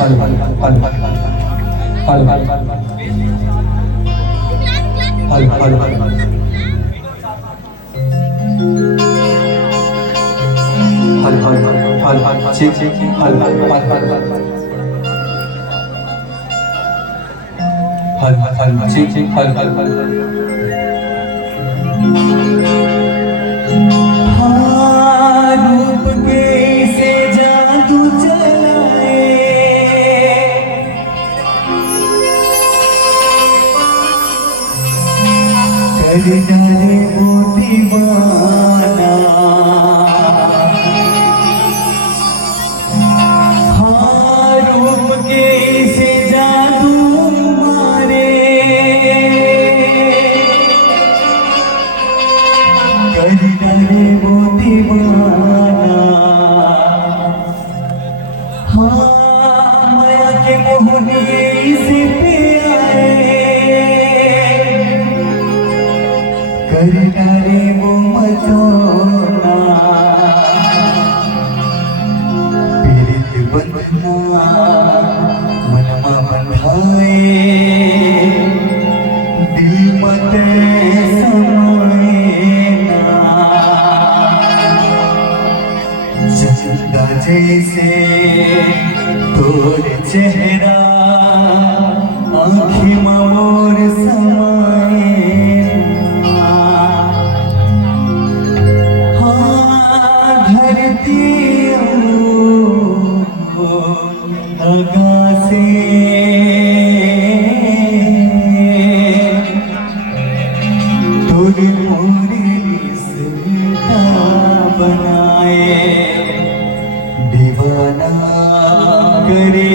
हल हल हल हल हल हल हल हल हल हल हल ठीक हल हल हल हल हल हल ठीक हल हल हल रूप कैसे जादू चलाए कर डाले वो दीवाना रूप कैसे जादू मारे कर डाले वो दीवाना माया के मोहनी से पे आए कर डाले वो मचोना पीड़ित बंधना मनमा बंधाए दिल मत चंदा जैसे तोर चेहरा आँखी मोर समाए धरती आकाशे तोर मोरी रिश्ता बनाए दीवाना करे